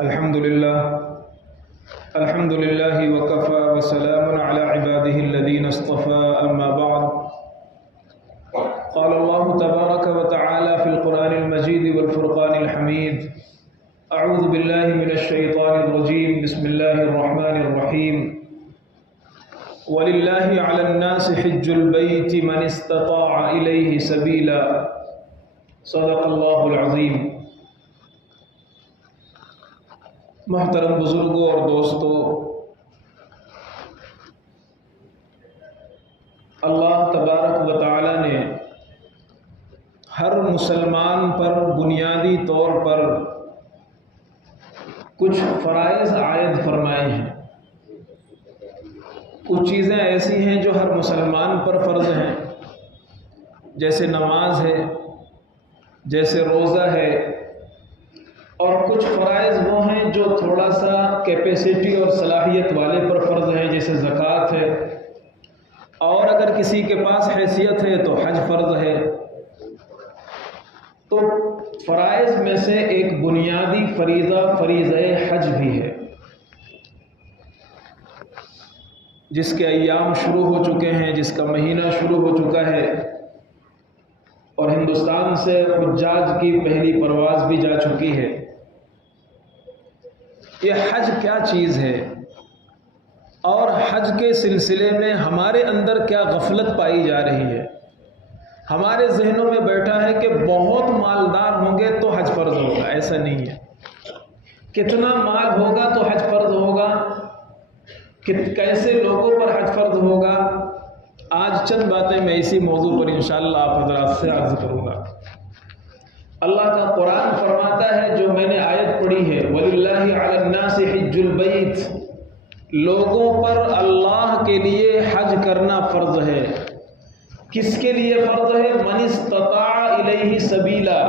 الحمد لله وكفى وسلام على عباده الذين اصطفى أما بعد قال الله تبارك وتعالى في القرآن المجيد والفرقان الحميد أعوذ بالله من الشيطان الرجيم بسم الله الرحمن الرحيم ولله على الناس حج البيت من استطاع إليه سبيلا صدق الله العظيم۔ محترم بزرگوں اور دوستوں، اللہ تبارک و تعالی نے ہر مسلمان پر بنیادی طور پر کچھ فرائض عائد فرمائے ہیں۔ کچھ چیزیں ایسی ہیں جو ہر مسلمان پر فرض ہیں، جیسے نماز ہے، جیسے روزہ ہے، اور کچھ فرائض وہ ہیں جو تھوڑا سا کیپیسٹی اور صلاحیت والے پر فرض ہیں، جیسے زکوٰۃ ہے، اور اگر کسی کے پاس حیثیت ہے تو حج فرض ہے۔ تو فرائض میں سے ایک بنیادی فریضہ حج بھی ہے، جس کے ایام شروع ہو چکے ہیں، جس کا مہینہ شروع ہو چکا ہے، اور ہندوستان سے حجاج کی پہلی پرواز بھی جا چکی ہے۔ یہ حج کیا چیز ہے اور حج کے سلسلے میں ہمارے اندر کیا غفلت پائی جا رہی ہے؟ ہمارے ذہنوں میں بیٹھا ہے کہ بہت مالدار ہوں گے تو حج فرض ہوگا۔ ایسا نہیں ہے۔ کتنا مال ہوگا تو حج فرض ہوگا، کیسے لوگوں پر حج فرض ہوگا، آج چند باتیں میں اسی موضوع پر انشاءاللہ آپ حضرات سے عرض کروں گا۔ اللہ کا قرآن فرماتا ہے، جو میں نے آیت پڑھی ہے، وَلِلَّهِ عَلَى النَّاسِ حِجُّ الْبَيْتِ، لوگوں پر اللہ کے لیے حج کرنا فرض ہے۔ کس کے لیے فرض ہے؟ مَنِ اسْتَطَاعَ إِلَيْهِ سَبِيلًا،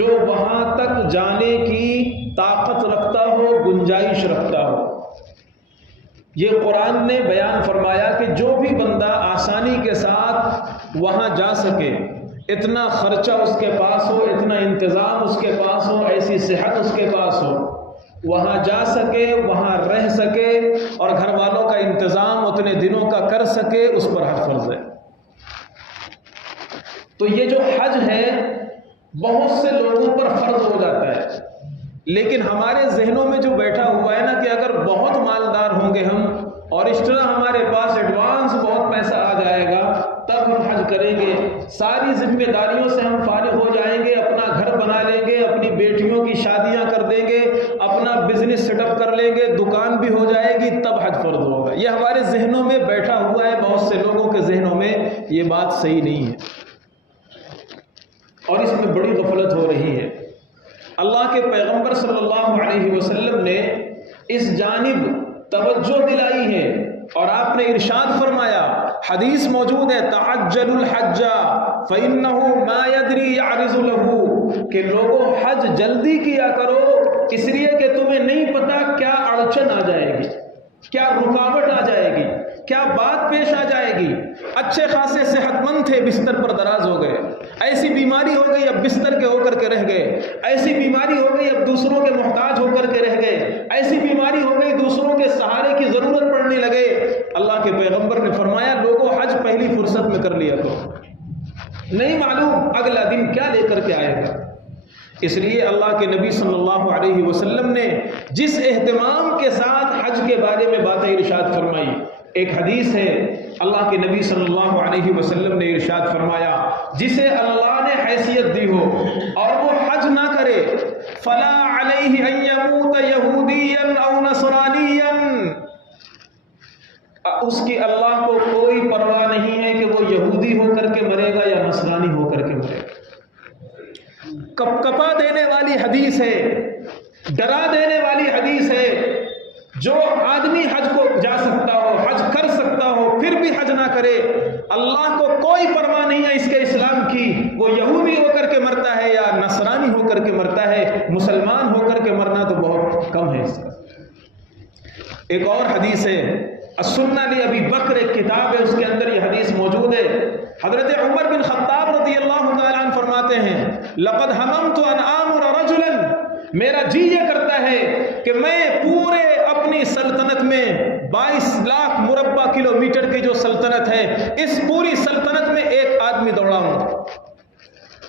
جو وہاں تک جانے کی طاقت رکھتا ہو، گنجائش رکھتا ہو۔ یہ قرآن نے بیان فرمایا کہ جو بھی بندہ آسانی کے ساتھ وہاں جا سکے، اتنا خرچہ اس کے پاس ہو، اتنا انتظام اس کے پاس ہو، ایسی صحت اس کے پاس ہو، وہاں جا سکے، وہاں رہ سکے، اور گھر والوں کا انتظام اتنے دنوں کا کر سکے، اس پر حج فرض ہے۔ تو یہ جو حج ہے بہت سے لوگوں پر فرض ہو جاتا ہے، لیکن ہمارے ذہنوں میں جو بیٹھا ہوا ہے نا کہ اگر بہت مالدار ہوں گے ہم، اور اس طرح ہمارے پاس ایڈوانس بہت پیسہ آ جائے گا، تب ہم حج کریں گے، ساری ذمہ داریوں سے ہم فارغ ہو جائیں گے، اپنا گھر بنا لیں گے، اپنی بیٹیوں کی شادیاں کر دیں گے، اپنا بزنس سیٹ اپ کر لیں گے، دکان بھی ہو جائے گی، تب حج فرض ہوگا۔ یہ ہمارے ذہنوں میں بیٹھا ہوا ہے، بہت سے لوگوں کے ذہنوں میں یہ بات صحیح نہیں ہے، اور اس میں بڑی غفلت ہو رہی ہے۔ اللہ کے پیغمبر صلی اللہ علیہ وسلم نے اس جانب توجہ دلائی ہے، اور آپ نے ارشاد فرمایا، حدیث موجود ہے، تعجل الحج فإنه ما يدري يعرض له، کہ لوگوں حج جلدی کیا کرو، اس لیے کہ تمہیں نہیں پتا کیا اڑچن آ جائے گی، کیا رکاوٹ آ جائے گی، کیا بات پیش آ جائے گی۔ اچھے خاصے صحت مند تھے، بستر پر دراز ہو گئے، ایسی بیماری ہو گئی اب بستر کے ہو کر کے رہ گئے، ایسی بیماری ہو گئی اب دوسروں کے محتاج ہو کر کے رہ گئے، ایسی بیماری ہو گئی دوسروں کے سہارے کی ضرورت پڑنے لگے۔ اللہ کے پیغمبر نے فرمایا، لوگوں حج پہلی فرصت میں کر لیا کرو، نہیں معلوم اگلا دن کیا لے کر کے آئے گا۔ اس لیے اللہ کے نبی صلی اللہ علیہ وسلم نے جس اہتمام کے ساتھ حج کے بارے میں باتیں ارشاد فرمائی، ایک حدیث ہے، اللہ کے نبی صلی اللہ علیہ وسلم نے ارشاد فرمایا، جسے اللہ نے حیثیت دی ہو اور وہ حج نہ کرے، فلا علیہ ان یموت یہودیا او نصرانیا، اس کی اللہ کو کوئی پرواہ نہیں ہے کہ وہ یہودی ہو کر کے مرے گا یا نصرانی ہو کر کے مرے گا۔ کپ کپا دینے والی حدیث ہے، ڈرا دینے والی حدیث ہے۔ جو آدمی حج کو جا سکتا ہو، حج کر سکتا ہو، پھر بھی حج نہ کرے، اللہ کو کوئی پرواہ نہیں ہے اس کے اسلام کی، وہ یہودی ہو کر کے مرتا ہے یا نصرانی ہو کر کے مرتا ہے، مسلمان ہو کر کے مرنا تو بہت کم ہے اس کا۔ ایک اور حدیث ہے، السنہ لابی بکر، ایک کتاب ہے، اس کے اندر یہ حدیث موجود ہے۔ حضرت عمر بن خطاب رضی اللہ تعالیٰ عنہ فرماتے ہیں، لقد ہممت ان آمر رجلا میرا جی یہ کرتا ہے کہ میں پورے اپنی سلطنت میں 22 لاکھ مربع کلومیٹر کی جو سلطنت ہے اس پوری سلطنت میں ایک آدمی دوڑاؤں،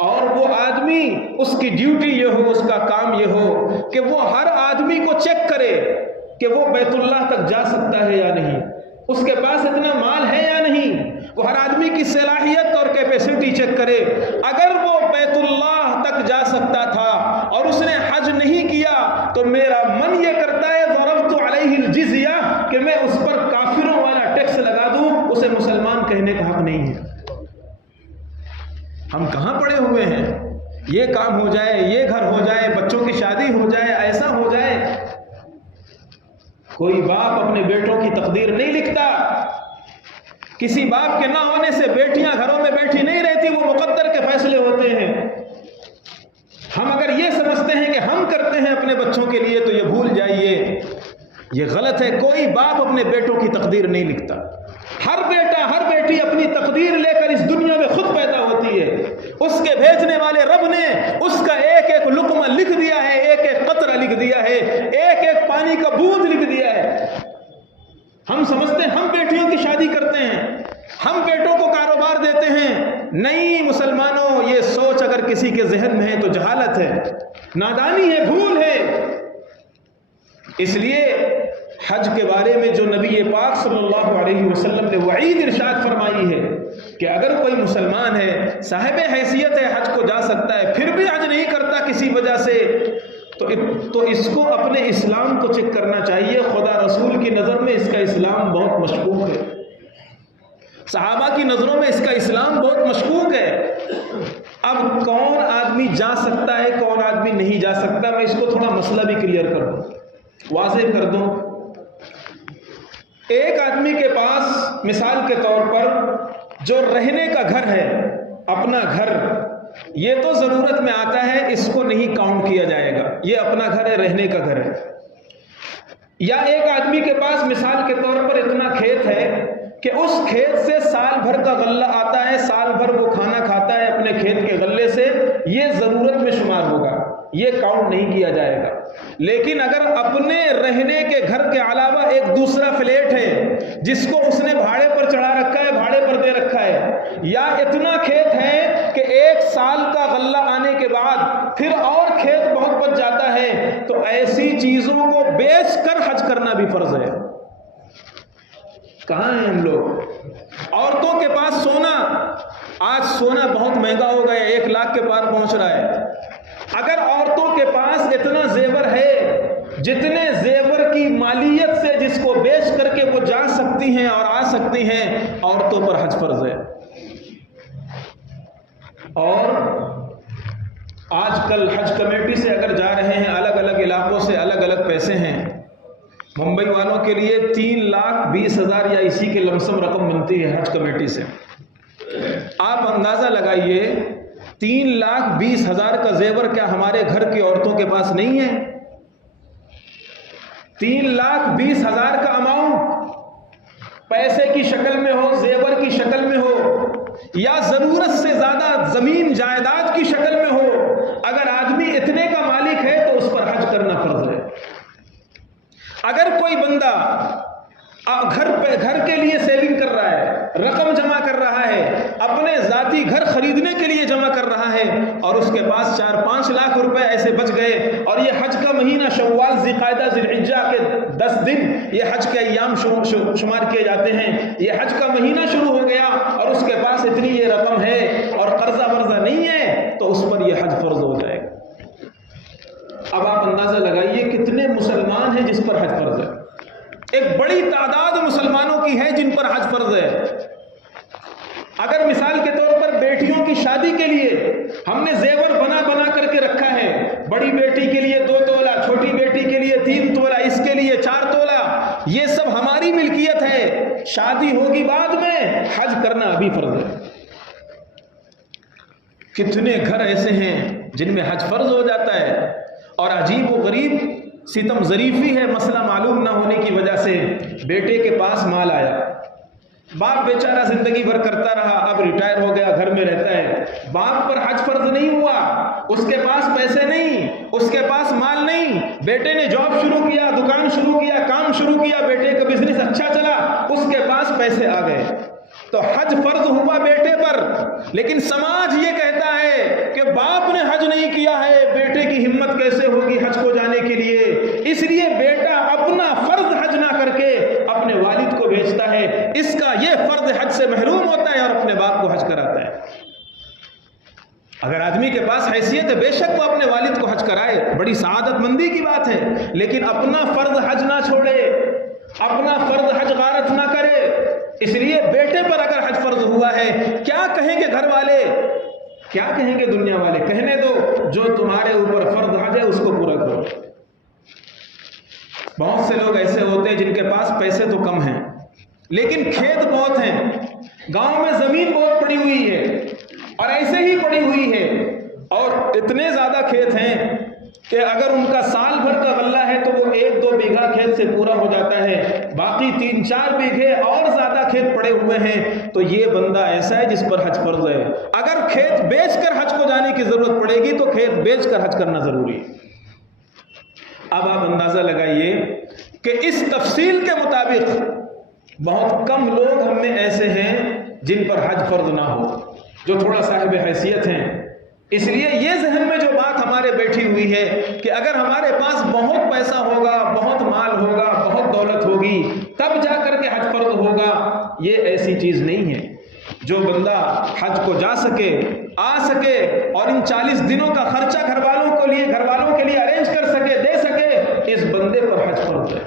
اور وہ آدمی اس کی ڈیوٹی یہ ہو، اس کا کام یہ ہو کہ وہ ہر آدمی کو چیک کرے کہ وہ بیت اللہ تک جا سکتا ہے یا نہیں، اس کے پاس اتنا مال ہے یا نہیں، وہ ہر آدمی کی صلاحیت اور کیپیسٹی چیک کرے۔ اگر وہ بیت اللہ تک جا سکتا تھا اور اس نے حج نہیں کیا تو میرا من یہ کرتا ہے ضربت علیہ الجزیہ کہ میں اس پر کافروں والا ٹیکس لگا دوں، اسے مسلمان کہنے کا حق نہیں ہے۔ ہم کہاں پڑے ہوئے ہیں؟ یہ کام ہو جائے، یہ گھر ہو جائے، بچوں کی شادی ہو جائے، ایسا ہو جائے۔ کوئی باپ اپنے بیٹوں کی تقدیر نہیں لکھتا، کسی باپ کے نہ ہونے سے بیٹیاں گھروں میں بیٹھی نہیں رہتی، وہ مقدر کے فیصلے ہوتے ہیں۔ ہم اگر یہ سمجھتے ہیں کہ ہم کرتے ہیں اپنے بچوں کے لیے تو یہ بھول جائیے، یہ غلط ہے۔ کوئی باپ اپنے بیٹوں کی تقدیر نہیں لکھتا، ہر بیٹا ہر بیٹی اپنی تقدیر لے کر اس دنیا میں خود پیدا ہوتی ہے۔ اس کے بھیجنے والے رب نے اس کا ایک ایک لقمہ لکھ دیا ہے، ایک ایک قطرہ لکھ دیا ہے، ایک ایک پانی کا بوند لکھ دیا ہے۔ ہم سمجھتے ہیں ہم بیٹیوں کی شادی کرتے ہیں، ہم بیٹوں کو کاروبار دیتے ہیں۔ نہیں مسلمانوں، یہ سوچ اگر کسی کے ذہن میں ہے تو جہالت ہے، نادانی ہے، بھول ہے۔ اس لیے حج کے بارے میں جو نبی پاک صلی اللہ علیہ وسلم نے وعید ارشاد فرمائی ہے کہ اگر کوئی مسلمان ہے، صاحب حیثیت ہے، حج کو جا سکتا ہے، پھر بھی حج نہیں کرتا کسی وجہ سے، تو اس کو اپنے اسلام کو چیک کرنا چاہیے۔ خدا رسول کی نظر میں اس کا اسلام بہت مشکوک ہے، صحابہ کی نظروں میں اس کا اسلام بہت مشکوک ہے۔ اب کون آدمی جا سکتا ہے، کون آدمی نہیں جا سکتا، میں اس کو تھوڑا مسئلہ بھی کلیئر کر دوں، واضح کر دوں۔ ایک آدمی کے پاس مثال کے طور پر جو رہنے کا گھر ہے، اپنا گھر، یہ تو ضرورت میں آتا ہے، اس کو نہیں کاؤنٹ کیا جائے گا، یہ اپنا گھر ہے، رہنے کا گھر ہے۔ یا ایک آدمی کے پاس مثال کے طور پر اتنا کھیت ہے کہ اس کھیت سے سال بھر کا غلہ آتا ہے، سال بھر وہ کھانا کھاتا ہے اپنے کھیت کے غلے سے، یہ ضرورت میں شمار ہوگا، یہ کاؤنٹ نہیں کیا جائے گا۔ لیکن اگر اپنے رہنے کے گھر کے علاوہ ایک دوسرا فلیٹ ہے جس کو اس نے بھاڑے پر چڑھا رکھا ہے، بھاڑے پر دے رکھا ہے، یا اتنا کھیت ہے کہ ایک سال کا غلہ آنے کے بعد پھر اور کھیت بہت بچ جاتا ہے، تو ایسی چیزوں کو بیچ کر حج کرنا بھی فرض ہے۔ کہاں ہیں ہم لوگ؟ عورتوں کے پاس سونا، آج سونا بہت مہنگا ہو گیا، 1 لاکھ کے پار پہنچ رہا ہے۔ اگر عورتوں کے پاس اتنا زیور ہے، جتنے زیور کی مالیت سے جس کو بیچ کر کے وہ جا سکتی ہیں اور آ سکتی ہیں، عورتوں پر حج فرض ہے۔ اور آج کل حج کمیٹی سے اگر جا رہے ہیں، الگ الگ علاقوں سے الگ الگ پیسے ہیں۔ ممبئی والوں کے لیے 3,20,000 یا اسی کے لمسم رقم ملتی ہے حج کمیٹی سے۔ آپ اندازہ لگائیے 3,20,000 کا زیور کیا ہمارے گھر کی عورتوں کے پاس نہیں ہے؟ 3,20,000 کا اماؤنٹ پیسے کی شکل میں ہو، زیور کی شکل میں ہو، یا ضرورت سے زیادہ زمین جائیداد کی شکل میں ہو، اگر آدمی اتنے کا مالک ہے تو اس پر حج کرنا فرض ہے۔ اگر کوئی بندہ گھر کے لیے سیونگ کر رہا ہے، رقم جمع کر رہا ہے، اپنے ذاتی گھر خریدنے کے لیے جمع کر رہا ہے، اور اس کے پاس 4-5 لاکھ روپے ایسے بچ گئے، اور یہ حج کا مہینہ شوال، ذی القعدہ، ذی الحجہ کے 10 دن یہ حج کے ایام شمار کیے جاتے ہیں، یہ حج کا مہینہ شروع ہو گیا اور اس کے پاس اتنی یہ رقم ہے اور قرضہ ورضہ نہیں ہے، تو اس پر یہ حج فرض ہو جائے گا۔ اب آپ اندازہ لگائیے کتنے مسلمان ہیں جس پر حج فرض ہے۔ ایک بڑی تعداد مسلمانوں کی ہے جن پر حج فرض ہے۔ اگر مثال کے طور پر بیٹیوں کی شادی کے لیے ہم نے زیور بنا بنا کر کے رکھا ہے، بڑی بیٹی کے لیے 2 تولہ، چھوٹی بیٹی کے لیے 3 تولہ، اس کے لیے 4 تولہ، یہ سب ہماری ملکیت ہے، شادی ہوگی بعد میں، حج کرنا ابھی فرض ہے۔ کتنے گھر ایسے ہیں جن میں حج فرض ہو جاتا ہے، اور عجیب و غریب ستم ظریفی ہے، مسئلہ معلوم نہ ہونے کی وجہ سے بیٹے کے پاس مال آیا، باپ بیچارہ زندگی بھر کرتا رہا، اب ریٹائر ہو گیا، گھر میں رہتا ہے، باپ پر حج فرض نہیں ہوا، اس کے پاس پیسے نہیں، اس کے پاس مال نہیں، بیٹے نے جاب شروع کیا، دکان شروع کیا، کام شروع کیا، بیٹے کا بزنس اچھا چلا، اس کے پاس پیسے آ گئے تو حج فرض ہوا بیٹے پر، لیکن سماج یہ کہتا ہے کہ باپ نے حج نہیں کیا ہے، بیٹے کی ہمت کیسے ہوگی حج کو جانے کے لیے، اس لیے بیٹا اپنا فرض حج نہ کر کے اپنے والد کو بھیجتا ہے، اس کا یہ فرض حج سے محروم ہوتا ہے اور اپنے باپ کو حج کراتا ہے۔ اگر آدمی کے پاس حیثیت ہے بے شک وہ اپنے والد کو حج کرائے، بڑی سعادت مندی کی بات ہے، لیکن اپنا فرض حج نہ چھوڑے، اپنا فرض حج غارت نہ کرے۔ اس لیے بیٹے پر اگر حج فرض ہوا ہے، کیا کہیں گے گھر والے، کیا کہیں گے دنیا والے، کہنے دو، جو تمہارے اوپر فرض حج ہے اس کو پورا کرو۔ بہت سے لوگ ایسے ہوتے ہیں جن کے پاس پیسے تو کم ہیں لیکن کھیت بہت ہیں، گاؤں میں زمین بہت پڑی ہوئی ہے اور ایسے ہی پڑی ہوئی ہے، اور اتنے زیادہ کھیت ہیں کہ اگر ان کا سال بھر کا غلہ ہے تو وہ 1-2 بیگھہ کھیت سے پورا ہو جاتا ہے، باقی 3-4 بیگھے اور زیادہ کھیت پڑے ہوئے ہیں، تو یہ بندہ ایسا ہے جس پر حج فرض ہے۔ اگر کھیت بیچ کر حج کو جانے کی ضرورت پڑے گی تو کھیت بیچ کر حج کرنا ضروری ہے۔ اب آپ اندازہ لگائیے کہ اس تفصیل کے مطابق بہت کم لوگ ہم میں ایسے ہیں جن پر حج فرض نہ ہو، جو تھوڑا صاحب حیثیت ہیں۔ اس لیے یہ ذہن میں جو بات ہمارے بیٹھی ہوئی ہے کہ اگر ہمارے پاس بہت پیسہ ہوگا، بہت مال ہوگا، بہت دولت ہوگی، تب جا کر کے حج فرض ہوگا، یہ ایسی چیز نہیں ہے۔ جو بندہ حج کو جا سکے، آ سکے اور ان 40 دنوں کا خرچہ گھر والوں کے لیے ارینج کر سکے، دے سکے، اس بندے پر حج فرض ہے۔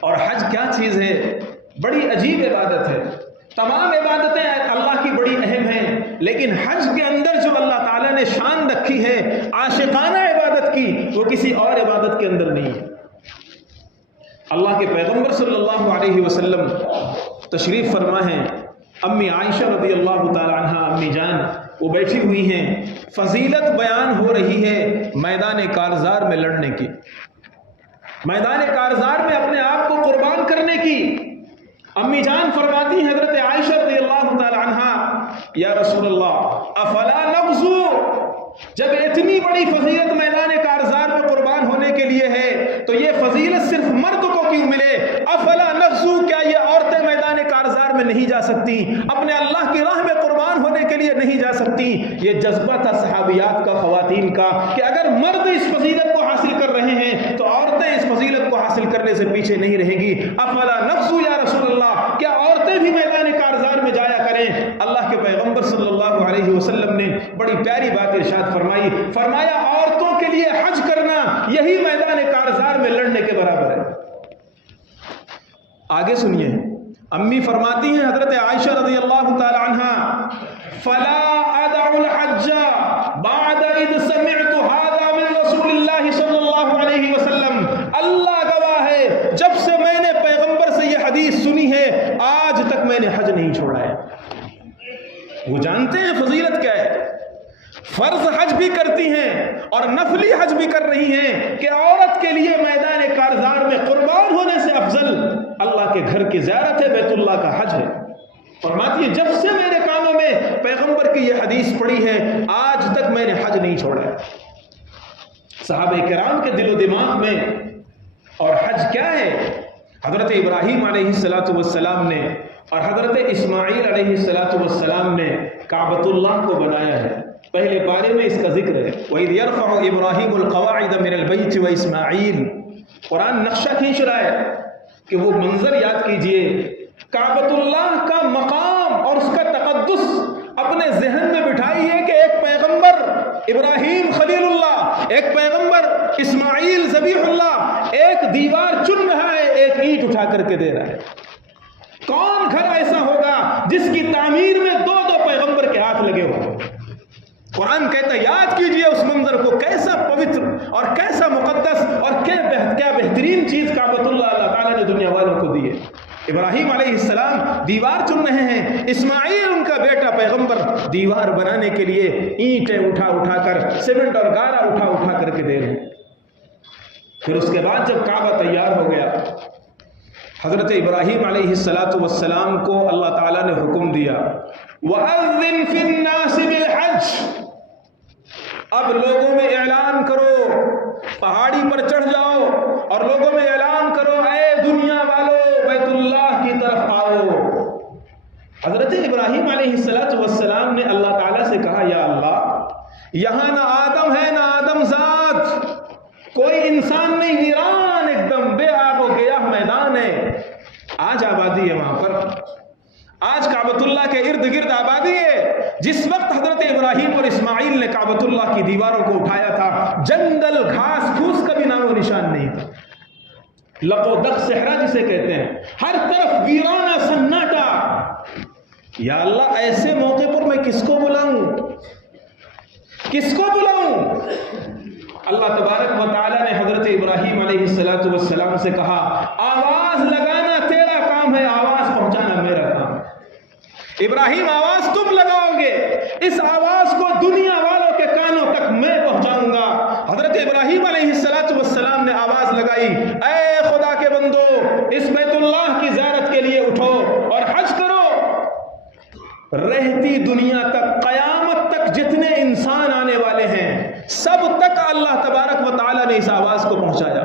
اور حج کیا چیز ہے؟ بڑی عجیب عبادت ہے۔ تمام عبادتیں اللہ کی بڑی اہم ہیں، لیکن حج کے اندر جو اللہ تعالیٰ نے شان رکھی ہے عاشقانہ عبادت کی، وہ کسی اور عبادت کے اندر نہیں ہے۔ اللہ کے پیغمبر صلی اللہ علیہ وسلم تشریف فرما ہیں، امی عائشہ رضی اللہ تعالی عنہ، امی جان، وہ بیٹھی ہوئی ہیں، فضیلت بیان ہو رہی ہے میدان کارزار میں لڑنے کی، میدان کارزار میں اپنے آپ کو قربان کرنے کی۔ امی جان فرماتی ہیں حضرت عائشہ رضی اللہ تعالی عنہ، یا رسول اللہ افلا نغزو، جب اتنی بڑی فضیلت میدان کارزار میں قربان ہونے کے لیے ہے تو یہ فضیلت صرف مرد کو کیوں ملے؟ افلا نغزو، کیا یہ عورتیں میدان کارزار میں نہیں جا سکتی، اپنے اللہ کی راہ میں قربان ہونے کے لیے نہیں جا سکتی؟ یہ جذبہ تھا صحابیات کا، خواتین کا، کہ اگر مرد اس فضیلت کو حاصل کر رہے ہیں تو عورتیں اس فضیلت کو حاصل کرنے سے پیچھے نہیں رہیں گی۔ افلا نغزو یا رسول اللہ، کیا عورتیں بھی میدان کارزار میں جایا کریں؟ اللہ کے پیغمبر صلی اللہ علیہ وسلم نے بڑی پیاری بات ارشاد فرمائی، فرمایا عورتوں کے لیے حج کرنا یہی میدان کارزار میں لڑنے کے برابر ہے۔ آگے سنیے، امی فرماتی ہیں حضرت عائشہ رضی اللہ تعالی عنہ، فلا ادع الحج بعد اذ سمعت هذا من رسول اللہ صلی اللہ علیہ وسلم، اللہ گواہ ہے جب سے میں نے پیغمبر سے یہ حدیث سنی ہے آج تک میں نے حج نہیں چھوڑا ہے۔ وہ جانتے ہیں فضیلت کیا ہے، فرض حج بھی کرتی ہیں اور نفلی حج بھی کر رہی ہیں، کہ عورت کے لیے میدان کارزار میں قربان ہونے سے افضل اللہ کے گھر کی زیارت ہے، بیت اللہ کا حج ہے۔ فرماتی ہے جب سے میرے کانوں میں پیغمبر کی یہ حدیث پڑی ہے آج تک میں نے حج نہیں چھوڑا ہے۔ صحابہ کرام کے دل و دماغ میں اور حج کیا ہے؟ حضرت ابراہیم علیہ السلام نے اور حضرت اسماعیل علیہ السلام نے کعبۃ اللہ کو بنایا ہے۔ پہلے پارے میں اس کا ذکر ہے، وَإِذْ يَرْفَعُ إِبْرَاهِيمُ الْقَوَاعِدَ مِنَ الْبَيْتِ وَإِسْمَاعِيلُ، قرآن نقشہ کھینچ رہا ہے کہ وہ منظر یاد کیجئے، کعبۃ اللہ کا مقام اور اس کا تقدس اپنے ذہن میں بٹھائیے کہ ایک پیغمبر ابراہیم خلیل اللہ، ایک پیغمبر اسماعیل ذبیح اللہ، ایک دیوار چن رہا ہے، ایک اینٹ اٹھا کر کے دے رہا ہے۔ کون گھر ایسا ہوگا جس کی تعمیر میں 2 پیغمبر کے ہاتھ لگے ہو؟ قرآن کہتا ہے یاد کیجئے اس منظر کو، کیسا پوتر اور کیسا مقدس اور کیا بہترین چیز کعبۃ اللہ اللہ تعالیٰ نے دنیا والوں کو دی ہے۔ ابراہیم علیہ السلام دیوار چن رہے ہیں، اسماعیل ان کا بیٹا پیغمبر دیوار بنانے کے لیے اینٹیں اٹھا کر، سیمنٹ اور گارا اٹھا کر کے دے رہے ہیں۔ پھر اس کے بعد جب کعبہ تیار ہو گیا حضرت ابراہیم علیہ السلام کو اللہ تعالیٰ نے حکم دیا وَأَذِّن فِي النَّاسِ بِالْحَجِّ، اب لوگوں میں اعلان کرو، پہاڑی پر چڑھ جاؤ اور لوگوں میں اعلان کرو، اے دنیا والو بیت اللہ کی طرف آؤ۔ حضرت ابراہیم علیہ السلام نے اللہ تعالیٰ سے کہا یا اللہ، یہاں نہ آدم ہے نہ آدم ذات، کوئی انسان نہیں، ویران ایک دم بے آب و گیاہ میدان ہے۔ آج آبادی ہے وہاں پر، آج کعبۃ اللہ کے ارد گرد آبادی ہے۔ جس وقت حضرت ابراہیم اور اسماعیل نے کعبۃ اللہ کی دیواروں کو اٹھایا تھا، جنگل گھاس پھوس کا بھی نام و نشان نہیں تھا، لق و دق صحرا جسے کہتے ہیں، ہر طرف ویرانہ سناٹا۔ یا اللہ، ایسے موقع پر میں کس کو بلاؤں، کس کو بلاؤں؟ اللہ تبارک و تعالیٰ نے حضرت ابراہیم علیہ السلام سے کہا آواز لگانا تیرا کام ہے، آواز پہنچانا میرا کام ہے۔ ابراہیم، آواز تم لگاؤ گے، اس آواز کو دنیا والوں کے کانوں تک میں پہنچاؤں گا۔ حضرت ابراہیم علیہ السلام نے آواز لگائی، اے خدا کے بندو، اس بیت اللہ کی زیارت کے لیے اٹھو اور حج کرو۔ رہتی دنیا تک، قیامت تک جتنے انسان آنے والے ہیں، سب تک اللہ تبارک و تعالیٰ نے اس آواز کو پہنچایا۔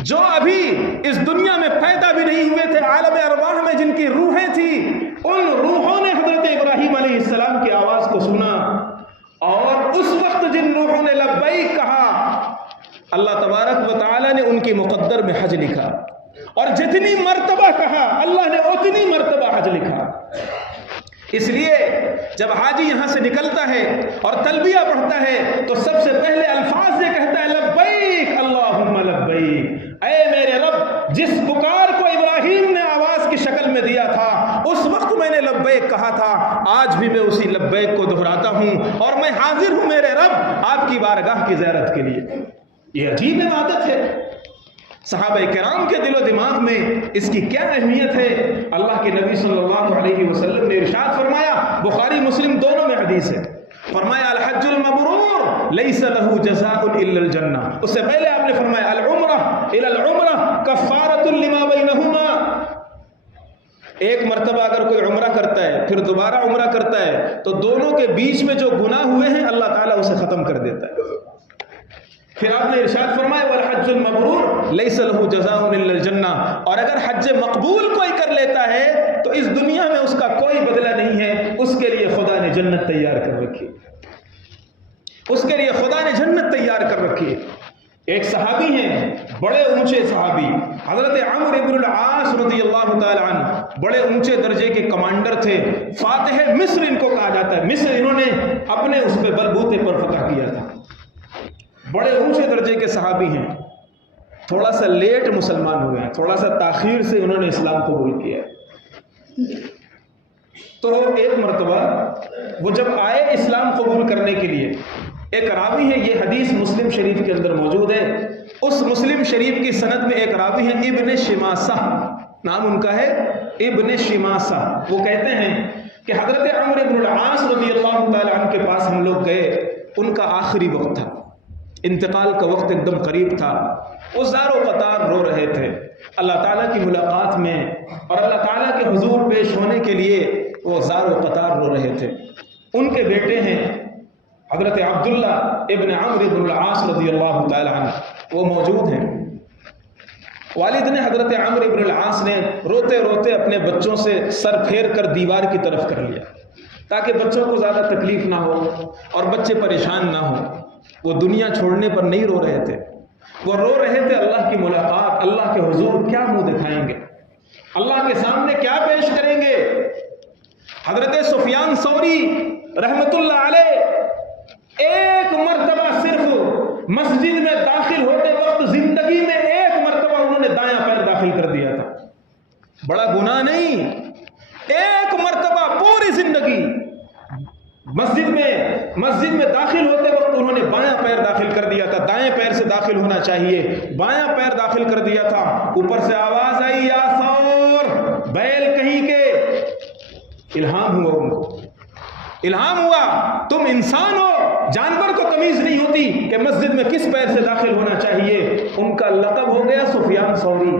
جو ابھی اس دنیا میں پیدا بھی نہیں ہوئے تھے، عالم ارواح میں جن کی روحیں تھیں، ان روحوں نے حضرت ابراہیم علیہ السلام کی آواز کو سنا، اور اس وقت جن روحوں نے لبیک کہا، اللہ تبارک و تعالیٰ نے ان کی مقدر میں حج لکھا، اور جتنی مرتبہ کہا اللہ نے اتنی مرتبہ حج لکھا۔ اس لیے جب حاجی یہاں سے نکلتا ہے اور تلبیہ پڑھتا ہے تو سب سے پہلے الفاظ سے کہتا ہے لبیک اللہم لبیک، اے میرے رب، جس پکار کو ابراہیم نے آواز کی شکل میں دیا تھا، اس وقت میں نے لبیک کہا تھا، آج بھی میں اسی لبیک کو دہراتا ہوں، اور میں حاضر ہوں میرے رب آپ کی بارگاہ کی زیارت کے لیے۔ یہ عجیب عبادت ہے۔ صحابہ کرام کے دل و دماغ میں اس کی کیا اہمیت ہے؟ اللہ کے نبی صلی اللہ علیہ وسلم نے ارشاد فرمایا، بخاری مسلم دونوں میں حدیث ہے، فرمایا الحج المبرور لیس له جزاء الا الجنہ۔ اس سے پہلے آپ نے فرمایا العمرہ الی العمرہ کفارۃ لما بینہما۔ ایک مرتبہ اگر کوئی عمرہ کرتا ہے پھر دوبارہ عمرہ کرتا ہے تو دونوں کے بیچ میں جو گناہ ہوئے ہیں اللہ تعالیٰ اسے ختم کر دیتا ہے۔ پھر آپ نے ارشاد فرمایا والحج المبرور لیس له جزاء الا الجنہ، اور اگر حج مقبول کوئی کر لیتا ہے تو اس دنیا میں اس کا کوئی بدلہ نہیں ہے، اس کے لیے خدا نے جنت تیار کر رکھی ہے، اس کے لیے خدا نے جنت تیار کر رکھی ہے۔ ایک صحابی ہیں، بڑے اونچے صحابی، حضرت عمرو بن العاص رضی اللہ تعالی عنہ، بڑے اونچے درجے کے کمانڈر تھے، فاتح مصر ان کو کہا جاتا ہے، مصر انہوں نے اپنے اس پہ بلبوتے پر فتح کیا تھا۔ بڑے اونچے درجے کے صحابی ہیں، تھوڑا سا لیٹ مسلمان ہوئے ہیں، تھوڑا سا تاخیر سے انہوں نے اسلام قبول کیا ہے۔ تو ایک مرتبہ وہ جب آئے اسلام قبول کرنے کے لیے، ایک راوی ہے، یہ حدیث مسلم شریف کے اندر موجود ہے، اس مسلم شریف کی سند میں ایک راوی ہے ابن شماسہ، نام ان کا ہے ابن شماسہ۔ وہ کہتے ہیں کہ حضرت عمرو بن العاص رضی اللہ تعالی عنہ کے پاس ہم لوگ گئے، ان کا آخری وقت تھا، انتقال کا وقت ایک دم قریب تھا، وہ زار و قطار رو رہے تھے اللہ تعالیٰ کی ملاقات میں، اور اللہ تعالیٰ کے حضور پیش ہونے کے لیے وہ زار و قطار رو رہے تھے۔ ان کے بیٹے ہیں حضرت عبداللہ ابن عمرو بن العاص رضی اللہ تعالی عنہ، وہ موجود ہیں۔ والد نے حضرت عمرو بن العاص نے روتے روتے اپنے بچوں سے سر پھیر کر دیوار کی طرف کر لیا تاکہ بچوں کو زیادہ تکلیف نہ ہو اور بچے پریشان نہ ہو۔ وہ دنیا چھوڑنے پر نہیں رو رہے تھے، وہ رو رہے تھے اللہ کی ملاقات، اللہ کے حضور کیا منہ دکھائیں گے، اللہ کے سامنے کیا پیش کریں گے۔ حضرت سفیان ثوری رحمت اللہ علیہ ایک مرتبہ صرف مسجد میں داخل ہوتے وقت زندگی میں ایک مرتبہ انہوں نے دایاں پیر داخل کر دیا تھا، بڑا گناہ نہیں، ایک مرتبہ پوری زندگی مسجد میں داخل ہوتے وقت انہوں نے بایاں پیر داخل کر دیا تھا، دائیں پیر سے داخل ہونا چاہیے، بایاں پیر داخل کر دیا تھا۔ اوپر سے آواز آئی یا ثور، بیل کہیں کے، الہام ہوا ان کو، الہام ہوا تم انسان ہو، جانور کو تمیز نہیں ہوتی کہ مسجد میں کس پیر سے داخل ہونا چاہیے۔ ان کا لقب ہو گیا سفیان ثوری۔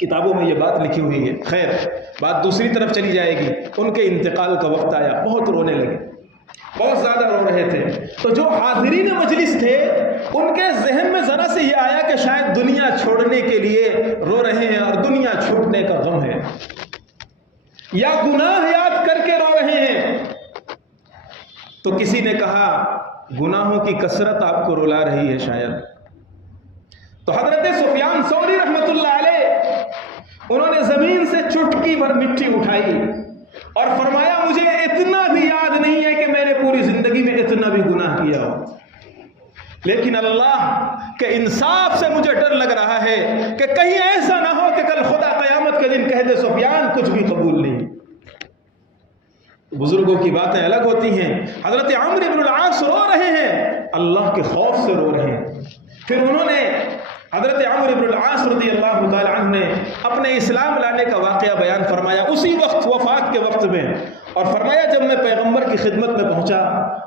کتابوں میں یہ بات لکھی ہوئی ہے۔ خیر، بات دوسری طرف چلی جائے گی۔ ان کے انتقال کا وقت آیا، بہت رونے لگے، بہت زیادہ رو رہے تھے۔ تو جو حاضرین مجلس تھے ان کے ذہن میں ذرا سے یہ آیا کہ شاید دنیا چھوڑنے کے لیے رو رہے ہیں اور دنیا چھوٹنے کا غم ہے، یا گناہ یاد کر کے رو رہے ہیں۔ تو کسی نے کہا گناہوں کی کثرت آپ کو رلا رہی ہے شاید۔ تو حضرت سفیان ثوری رحمۃ اللہ علیہ انہوں نے زمین سے چٹکی بھر مٹی اٹھائی اور فرمایا مجھے اتنا بھی یاد نہیں ہے کہ میں نے پوری زندگی میں اتنا بھی گناہ کیا ہو، لیکن اللہ کے انصاف سے مجھے ڈر لگ رہا ہے کہ کہیں ایسا نہ ہو کہ کل خدا قیامت کے دن کہہ دے سفیان کچھ بھی قبول نہیں۔ بزرگوں کی باتیں الگ ہوتی ہیں۔ حضرت عمرو بن العاص رو رہے ہیں، اللہ کے خوف سے رو رہے ہیں۔ پھر انہوں نے حضرت عمرو بن العاص رضی اللہ تعالی عنہ نے اپنے اسلام لانے کا واقعہ بیان فرمایا اسی وقت، وفات کے وقت میں، اور فرمایا جب میں پیغمبر کی خدمت میں پہنچا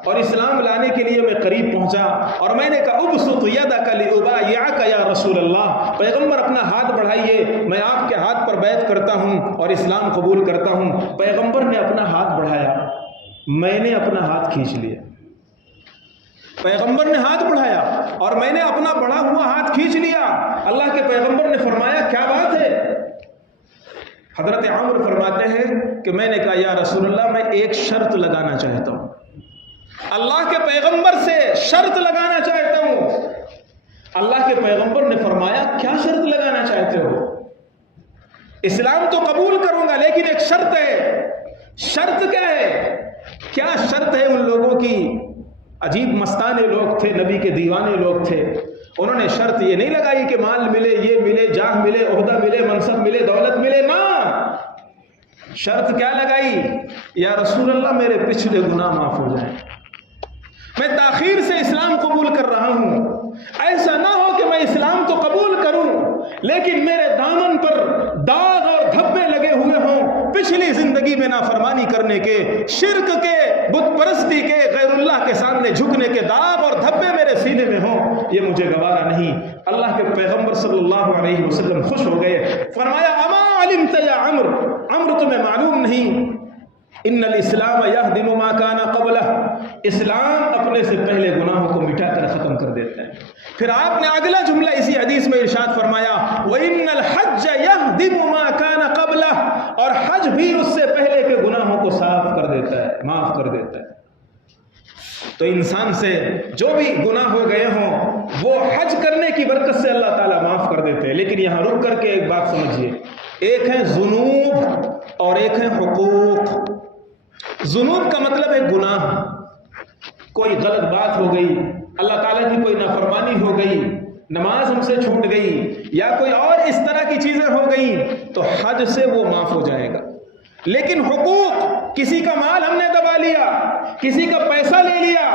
اور اسلام لانے کے لیے میں قریب پہنچا اور میں نے کہا ابسط یدک لابایعک یا رسول اللہ، پیغمبر اپنا ہاتھ بڑھائیے، میں آپ کے ہاتھ پر بیعت کرتا ہوں اور اسلام قبول کرتا ہوں۔ پیغمبر نے اپنا ہاتھ بڑھایا، میں نے اپنا ہاتھ کھینچ لیا۔ پیغمبر نے ہاتھ بڑھایا اور میں نے اپنا بڑھا ہوا ہاتھ کھینچ لیا۔ اللہ کے پیغمبر نے فرمایا کیا بات ہے؟ حضرت عمرو فرماتے ہیں کہ میں نے کہا یا رسول اللہ میں ایک شرط لگانا چاہتا ہوں، اللہ کے پیغمبر سے شرط لگانا چاہتا ہوں۔ اللہ کے پیغمبر نے فرمایا کیا شرط لگانا چاہتے ہو؟ اسلام تو قبول کروں گا لیکن ایک شرط ہے۔ شرط کیا ہے؟ کیا شرط ہے؟ ان لوگوں کی عجیب مستانے لوگ تھے، نبی کے دیوانے لوگ تھے، انہوں نے شرط یہ نہیں لگائی کہ مال ملے، یہ ملے، جاہ ملے، عہدہ ملے، منصب ملے، دولت ملے، نہ، شرط کیا لگائی؟ یا رسول اللہ میرے پچھلے گناہ معاف ہو جائیں، میں تاخیر سے اسلام قبول کر رہا ہوں، ایسا نہ ہو کہ میں اسلام تو قبول کروں لیکن میرے دامن پر داغ اور دھبے لگے ہوئے ہوں پچھلی زندگی میں نافرمانی کرنے کے، شرک کے، بت پرستی کے، غیر اللہ کے سامنے جھکنے کے داغ اور دھبے میرے سینے میں ہوں، یہ مجھے گوارا نہیں۔ اللہ کے پیغمبر صلی اللہ علیہ وسلم خوش ہو گئے، فرمایا اما علمت یا عمرو تمہیں معلوم نہیں ان الاسلام یہدم ما کان قبلہ، اسلام اپنے سے پہلے گناہوں کو مٹا کر ختم کر دیتا ہے۔ پھر آپ نے اگلا جملہ اسی حدیث میں ارشاد فرمایا وَإِنَّ الْحَجَّ يَهْدِمُ مَا كَانَ قَبْلَهُ، اور حج بھی اس سے پہلے کے گناہوں کو صاف کر دیتا ہے، معاف کر دیتا ہے۔ تو انسان سے جو بھی گناہ ہو گئے ہوں وہ حج کرنے کی برکت سے اللہ تعالیٰ معاف کر دیتے ہیں۔ لیکن یہاں رک کر کے ایک بات سمجھیے، ایک ہے ذنوب اور ایک ہے حقوق۔ ذنوب کا مطلب ہے گناہ، کوئی غلط بات ہو گئی، اللہ تعالیٰ کی کوئی نافرمانی ہو گئی، نماز ہم سے چھوٹ گئی، یا کوئی اور اس طرح کی چیزیں ہو گئیں تو حج سے وہ معاف ہو جائے گا۔ لیکن حقوق، کسی کا مال ہم نے دبا لیا، کسی کا پیسہ لے لیا،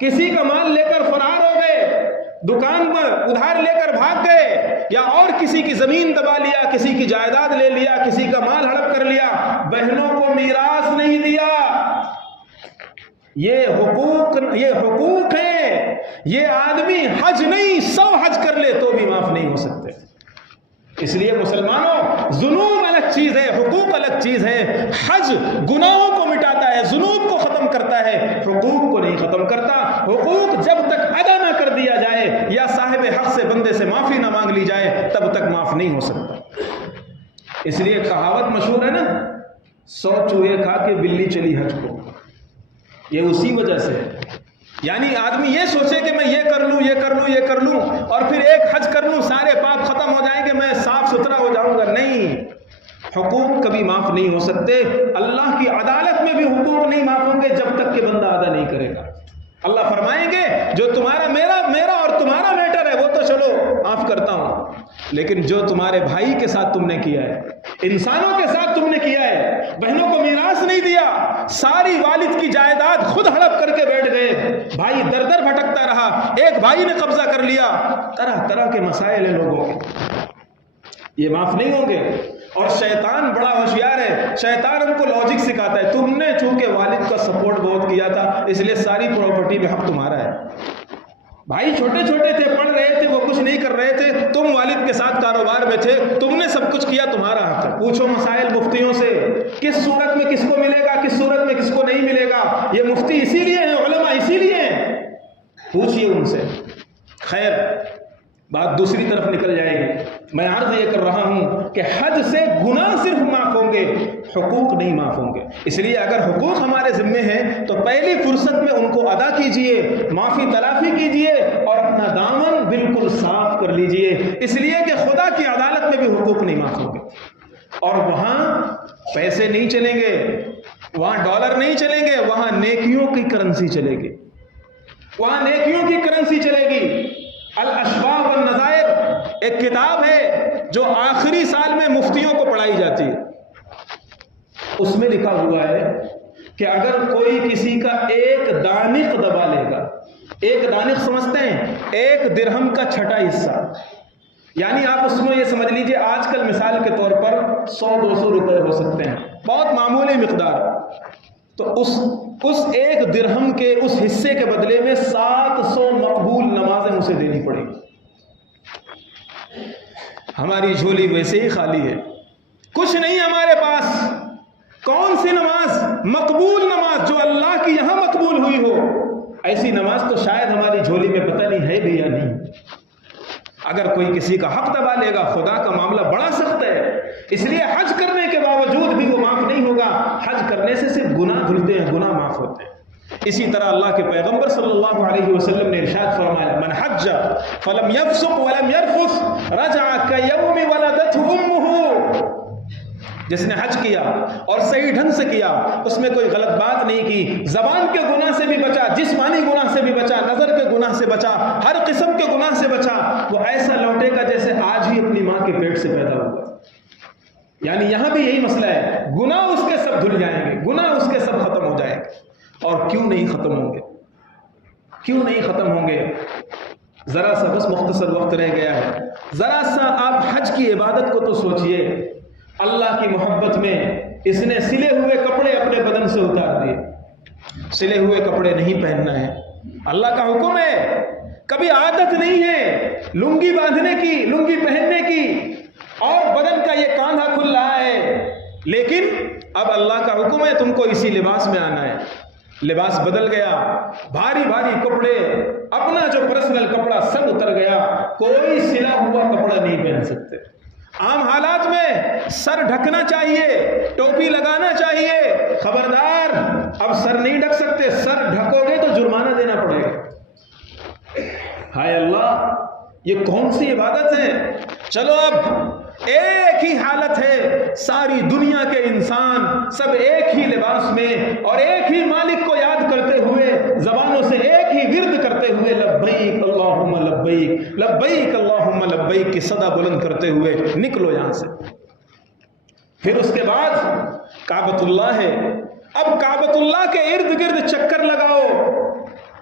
کسی کا مال لے کر فرار ہو گئے، دکان میں ادھار لے کر بھاگ گئے، یا اور کسی کی زمین دبا لیا، کسی کی جائیداد لے لیا، کسی کا مال ہڑپ کر لیا، بہنوں کو میراث نہیں دیا، یہ حقوق ہیں۔ یہ آدمی حج نہیں 100 حج کر لے تو بھی معاف نہیں ہو سکتے۔ اس لیے مسلمانوں، ذنوب الگ چیز ہے، حقوق الگ چیز ہے۔ حج گناہوں کو مٹاتا ہے، ذنوب کو ختم کرتا ہے، حقوق کو نہیں ختم کرتا۔ حقوق جب تک ادا نہ کر دیا جائے یا صاحب حق سے بندے سے معافی نہ مانگ لی جائے تب تک معاف نہیں ہو سکتا۔ اس لیے کہاوت مشہور ہے نا، 100 چوہے کھا کے بلی چلی حج کو، یہ اسی وجہ سے ہے۔ یعنی آدمی یہ سوچے کہ میں یہ کر لوں، یہ کر لوں، یہ کر لوں، اور پھر ایک حج کر لوں سارے پاپ ختم ہو جائیں گے، میں صاف ستھرا ہو جاؤں گا، نہیں، حقوق کبھی معاف نہیں ہو سکتے۔ اللہ کی عدالت میں بھی حقوق نہیں معاف ہوں گے جب تک کہ بندہ ادا نہیں کرے گا۔ اللہ فرمائیں گے جو تمہارا میرا اور تمہارا میٹر ہے وہ تو چلو معاف کرتا ہوں، لیکن جو تمہارے بھائی کے ساتھ تم نے کیا ہے، انسانوں کے ساتھ تم نے کیا ہے، بہنوں کو میراث نہیں دیا، ساری والد کی جائیداد خود ہڑپ کر کے بیٹھ گئے، بھائی در در بھٹکتا رہا، ایک بھائی نے قبضہ کر لیا، طرح طرح کے مسائل ہیں لوگوں کے، یہ معاف نہیں ہوں گے۔ اور شیطان بڑا ہوشیار ہے، شیطان ہم کو لاجک سکھاتا ہے، تم نے چونکہ والد کا سپورٹ بہت کیا تھا اس لیے ساری پراپرٹی میں حق تمہارا ہے۔ بھائی چھوٹے چھوٹے تھے، پڑھ رہے تھے، وہ کچھ نہیں کر رہے تھے، تم والد کے ساتھ کاروبار میں تھے، تم نے سب کچھ کیا۔ پوچھو مسائل مفتیوں سے، کس صورت میں کس کو ملے گا، کس صورت میں کس کو نہیں ملے گا. یہ مفتی اسی لیے ہیں، علماء اسی لیے ہیں، پوچھئے ان سے. خیر، بات دوسری طرف نکل جائے گی. میں عرض یہ کر رہا ہوں کہ حج سے گناہ صرف معاف ہوں گے، حقوق نہیں معاف ہوں گے. اس لیے اگر حقوق ہمارے ذمے ہیں تو پہلی فرصت میں ان کو ادا کیجئے، معافی تلافی کیجئے اور اپنا دامن بالکل صاف کر لیجئے. اس لیے کہ خدا کی عدالت میں بھی حقوق نہیں معاف ہوں گے. اور وہاں پیسے نہیں چلیں گے، وہاں ڈالر نہیں چلیں گے، وہاں نیکیوں کی کرنسی چلے گی، وہاں نیکیوں کی کرنسی چلے گی. الاشباح والنظائر ایک کتاب ہے جو آخری سال میں مفتیوں کو پڑھائی جاتی ہے. اس میں لکھا ہوا ہے کہ اگر کوئی کسی کا ایک دانق دبا لے گا، ایک دانق سمجھتے ہیں ایک درہم کا چھٹا حصہ، یعنی آپ اس میں یہ سمجھ لیجئے آج کل مثال کے طور پر 100-200 روپے ہو سکتے ہیں، بہت معمولی مقدار. تو اس ایک درہم کے اس حصے کے بدلے میں 700 مقبول نمازیں اسے دینی پڑے گی. ہماری جھولی ویسے ہی خالی ہے، کچھ نہیں ہمارے پاس. کون سی نماز؟ مقبول نماز جو اللہ کی یہاں مقبول ہوئی ہو. ایسی نماز تو شاید ہماری جھولی میں پتہ نہیں ہے بھی یا نہیں. اگر کوئی کسی کا حق دبا لے گا، خدا کا معاملہ بڑا سخت ہے. اس لیے حج کرنے کے باوجود بھی وہ معاف نہیں ہوگا. حج کرنے سے صرف گناہ دھلتے ہیں، گناہ معاف ہوتے ہیں. اسی طرح اللہ کے پیغمبر صلی اللہ علیہ وسلم نے ارشاد فرمایا، من حج فلم یفسق ولم یرفث رجع کیوم ولدته امه. جس نے حج کیا اور صحیح ڈھنگ سے کیا، اس میں کوئی غلط بات نہیں کی، زبان کے گناہ سے بھی بچا، جسمانی گناہ سے بھی بچا، نظر کے گناہ سے بچا، ہر قسم کے گناہ سے بچا، وہ ایسا لوٹے گا جیسے آج ہی اپنی ماں کے پیٹ سے پیدا ہوا. یعنی یہاں بھی یہی مسئلہ ہے، گناہ اس کے سب دھل جائیں گے، گناہ اس کے سب ختم ہو جائیں گے. اور کیوں نہیں ختم ہوں گے؟ کیوں نہیں ختم ہوں گے؟ ذرا سا بس مختصر وقت رہ گیا ہے. ذرا سا آپ حج کی عبادت کو تو سوچئے. اللہ کی محبت میں اس نے سلے ہوئے کپڑے اپنے بدن سے اتار دیے. سلے ہوئے کپڑے نہیں پہننا ہے، اللہ کا حکم ہے. کبھی عادت نہیں ہے لنگی باندھنے کی، لنگی پہننے کی، اور بدن کا یہ کاندھا کھل رہا ہے، لیکن اب اللہ کا حکم ہے تم کو اسی لباس میں آنا ہے. لباس بدل گیا، بھاری بھاری کپڑے، اپنا جو پرسنل کپڑا سب اتر گیا، کوئی سلا ہوا کپڑا نہیں پہن سکتے. عام حالات میں سر ڈھکنا چاہیے، ٹوپی لگانا چاہیے. خبردار، اب سر نہیں ڈھک سکتے، سر ڈھکو گے تو جرمانہ دینا پڑے گا. ہائے اللہ، یہ کون سی عبادت ہے؟ چلو اب ایک ہی حالت ہے، ساری دنیا کے انسان سب ایک ہی لباس میں اور ایک ہی مالک کو یاد کرتے ہوئے، زبانوں سے ایک ہی ورد کرتے ہوئے لبیک اللہم لبیک، لبیک اللہم لبیک کی صدا بلند کرتے ہوئے نکلو یہاں سے. پھر اس کے بعد کعبۃ اللہ ہے. اب کعبۃ اللہ کے ارد گرد چکر لگاؤ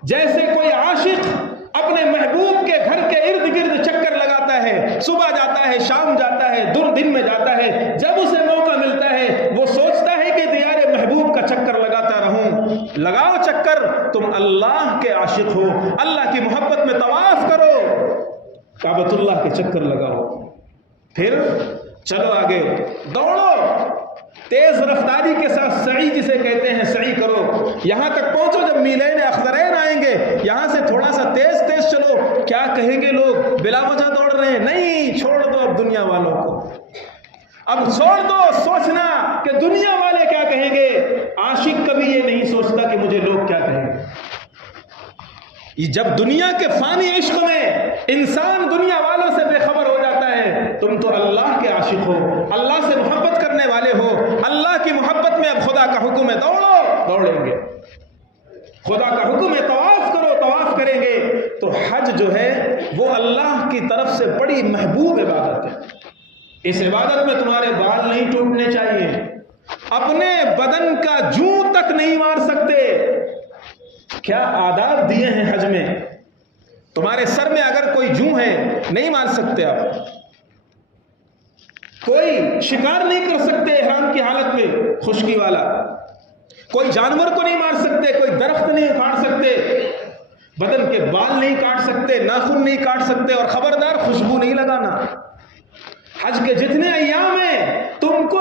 جیسے کوئی عاشق اپنے محبوب کے گھر کے ارد گرد چکر لگاتا ہے. صبح جاتا ہے، شام جاتا ہے، دن میں جاتا ہے. جب اسے موقع ملتا ہے وہ سوچتا ہے کہ دیار محبوب کا چکر لگاتا رہوں. لگاؤ چکر، تم اللہ کے عاشق ہو، اللہ کی محبت میں طواف کرو، کعبۃ اللہ کے چکر لگاؤ. پھر چلو آگے، دوڑو، تیز رفتاری کے ساتھ سعی جسے کہتے ہیں سعی کرو. یہاں تک پہنچو جب میلین اخضرین آئیں گے، یہاں سے تھوڑا سا تیز چلو. کیا کہیں گے لوگ؟ بلا وجہ دوڑ رہے ہیں. نہیں، چھوڑ دو اب دنیا والوں کو، اب چھوڑ دو سوچنا کہ دنیا والے کیا کہیں گے. عاشق کبھی یہ نہیں سوچتا کہ مجھے لوگ کیا کہیں گے. جب دنیا کے فانی عشق میں انسان دنیا والوں سے بے خبر ہو جاتا ہے، تم تو اللہ کے عاشق ہو، اللہ سے محبت کرنے والے ہو. اللہ کی محبت میں اب خدا کا حکم ہے دوڑو، دوڑیں گے. خدا کا حکم ہے طواف کرو، طواف کریں گے. تو حج جو ہے وہ اللہ کی طرف سے بڑی محبوب عبادت ہے. اس عبادت میں تمہارے بال نہیں ٹوٹنے چاہیے، اپنے بدن کا جوں تک نہیں مار سکتے. کیا آداب دیے ہیں حج میں. تمہارے سر میں اگر کوئی جوں ہے نہیں مار سکتے آپ. کوئی شکار نہیں کر سکتے احرام کی حالت میں خشکی والا. کوئی جانور کو نہیں مار سکتے، کوئی درخت نہیں کاٹ سکتے، بدن کے بال نہیں کاٹ سکتے، ناخن نہیں کاٹ سکتے، اور خبردار خوشبو نہیں لگانا. حج کے جتنے ایام ہیں تم کو